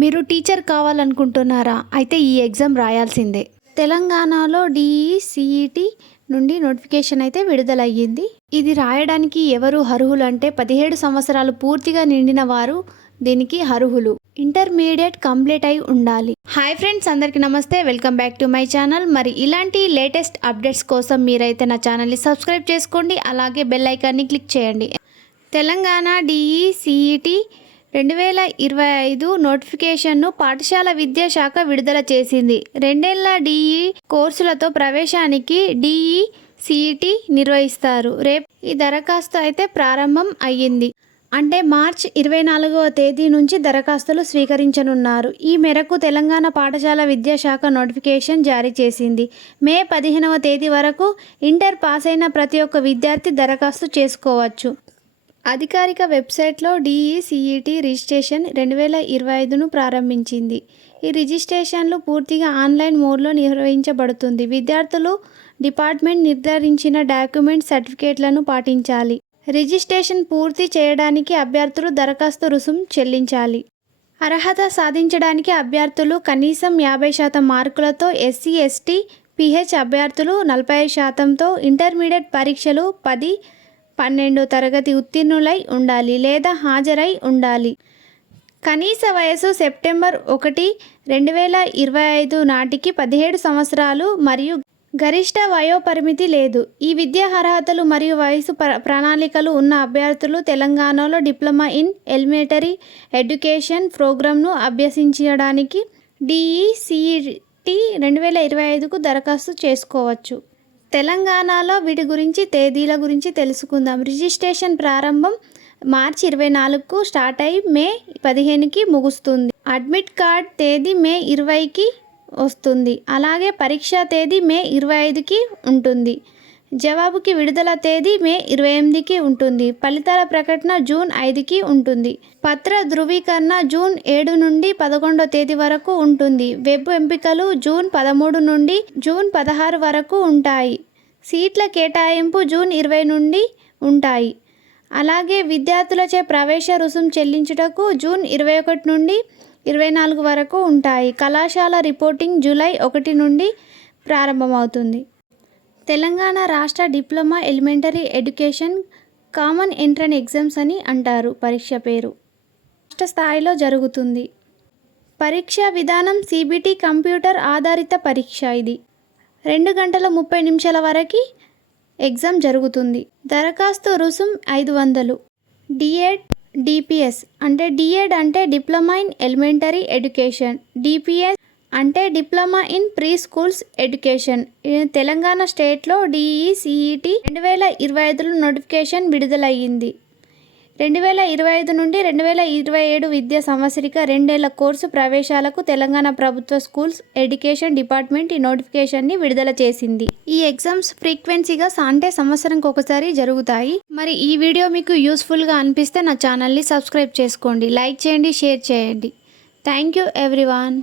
మీరు టీచర్ కావాలనుకుంటున్నారా? అయితే ఈ ఎగ్జామ్ రాయాల్సిందే. తెలంగాణలో DECET నుండి నోటిఫికేషన్ అయితే విడుదలయ్యింది. ఇది రాయడానికి ఎవరు అర్హులంటే 17 సంవత్సరాలు పూర్తిగా నిండిన వారు దీనికి అర్హులు. ఇంటర్మీడియట్ కంప్లీట్ అయి ఉండాలి. హాయ్ ఫ్రెండ్స్, అందరికీ నమస్తే. Welcome back to my channel. మరి ఇలాంటి లేటెస్ట్ అప్డేట్స్ కోసం మీరైతే నా ఛానల్ని సబ్స్క్రైబ్ చేసుకోండి. అలాగే బెల్ ఐకాన్ని క్లిక్ చేయండి. తెలంగాణ DECET 2025 నోటిఫికేషన్ను పాఠశాల విద్యాశాఖ విడుదల చేసింది. 2 ఏళ్ల DE కోర్సులతో ప్రవేశానికి DECET నిర్వహిస్తారు. రేపు ఈ దరఖాస్తు అయితే ప్రారంభం అయ్యింది. అంటే మార్చి 24వ తేదీ నుంచి దరఖాస్తులు స్వీకరించనున్నారు. ఈ మేరకు తెలంగాణ పాఠశాల విద్యాశాఖ నోటిఫికేషన్ జారీ చేసింది. మే 15వ తేదీ వరకు ఇంటర్ పాస్ అయిన ప్రతి ఒక్క విద్యార్థి దరఖాస్తు చేసుకోవచ్చు. అధికారిక వెబ్సైట్లో DECET రిజిస్ట్రేషన్ 2025ను ప్రారంభించింది. ఈ రిజిస్ట్రేషన్లు పూర్తిగా ఆన్లైన్ మోడ్లో నిర్వహించబడుతుంది. విద్యార్థులు డిపార్ట్మెంట్ నిర్ధారించిన డాక్యుమెంట్ సర్టిఫికేట్లను పాటించాలి. రిజిస్ట్రేషన్ పూర్తి చేయడానికి అభ్యర్థులు దరఖాస్తు రుసుము చెల్లించాలి. అర్హత సాధించడానికి అభ్యర్థులు కనీసం 50% మార్కులతో, SC, ST, PH అభ్యర్థులు 45%తో ఇంటర్మీడియట్ పరీక్షలు 10, 12 తరగతి ఉత్తీర్ణులై ఉండాలి లేదా హాజరై ఉండాలి. కనీస వయసు సెప్టెంబర్ 1, 2025 నాటికి 17 సంవత్సరాలు మరియు గరిష్ట వయోపరిమితి లేదు. ఈ విద్యా అర్హతలు మరియు వయసు ప్రణాళికలు ఉన్న అభ్యర్థులు తెలంగాణలో డిప్లొమా ఇన్ ఎలిమెంటరీ ఎడ్యుకేషన్ ప్రోగ్రామ్ను అభ్యసించడానికి DECET 2025కు దరఖాస్తు చేసుకోవచ్చు. తెలంగాణలో వీటి గురించి తేదీల గురించి తెలుసుకుందాం. రిజిస్ట్రేషన్ ప్రారంభం మార్చి 24కు స్టార్ట్ అయ్యి మే 15కి ముగుస్తుంది. అడ్మిట్ కార్డ్ తేదీ మే 20కి వస్తుంది. అలాగే పరీక్షా తేదీ మే 25కి ఉంటుంది. జవాబుకి విడుదల తేదీ మే 28కి ఉంటుంది. ఫలితాల ప్రకటన జూన్ 5కి ఉంటుంది. పత్ర ధృవీకరణ జూన్ 7 నుండి 11వ తేదీ వరకు ఉంటుంది. వెబ్ ఎంపికలు జూన్ 13 నుండి జూన్ 16 వరకు ఉంటాయి. సీట్ల కేటాయింపు జూన్ 20 నుండి ఉంటాయి. అలాగే విద్యార్థులచే ప్రవేశ రుసుము చెల్లించుటకు జూన్ 21 నుండి 24 వరకు ఉంటాయి. కళాశాల రిపోర్టింగ్ జూలై 1 నుండి ప్రారంభమవుతుంది. తెలంగాణ రాష్ట్ర diploma elementary education common entrance exams అని అంటారు. పరీక్ష పేరు రాష్ట్ర స్థాయిలో జరుగుతుంది. పరీక్షా విధానం CBT కంప్యూటర్ ఆధారిత పరీక్ష. ఇది 2 గంటల 30 నిమిషాల వరకు ఎగ్జామ్ జరుగుతుంది. దరఖాస్తు రుసుము 500. DED DPS అంటే DED అంటే diploma in elementary education, DPS అంటే diploma in pre schools education. Telangana స్టేట్లో DECET 2025లో నోటిఫికేషన్ విడుదలయ్యింది. 2025 నుండి 2027 విద్యా సంవత్సరిక 2 ఏళ్ల కోర్సు ప్రవేశాలకు తెలంగాణ ప్రభుత్వ స్కూల్స్ ఎడ్యుకేషన్ డిపార్ట్మెంట్ ఈ నోటిఫికేషన్ని విడుదల చేసింది. ఈ ఎగ్జామ్స్ ఫ్రీక్వెన్సీగా అంటే సంవత్సరానికి ఒకసారి జరుగుతాయి. మరి ఈ వీడియో మీకు యూస్ఫుల్గా అనిపిస్తే నా ఛానల్ని సబ్స్క్రైబ్ చేసుకోండి, లైక్ చేయండి, షేర్ చేయండి. Thank you everyone.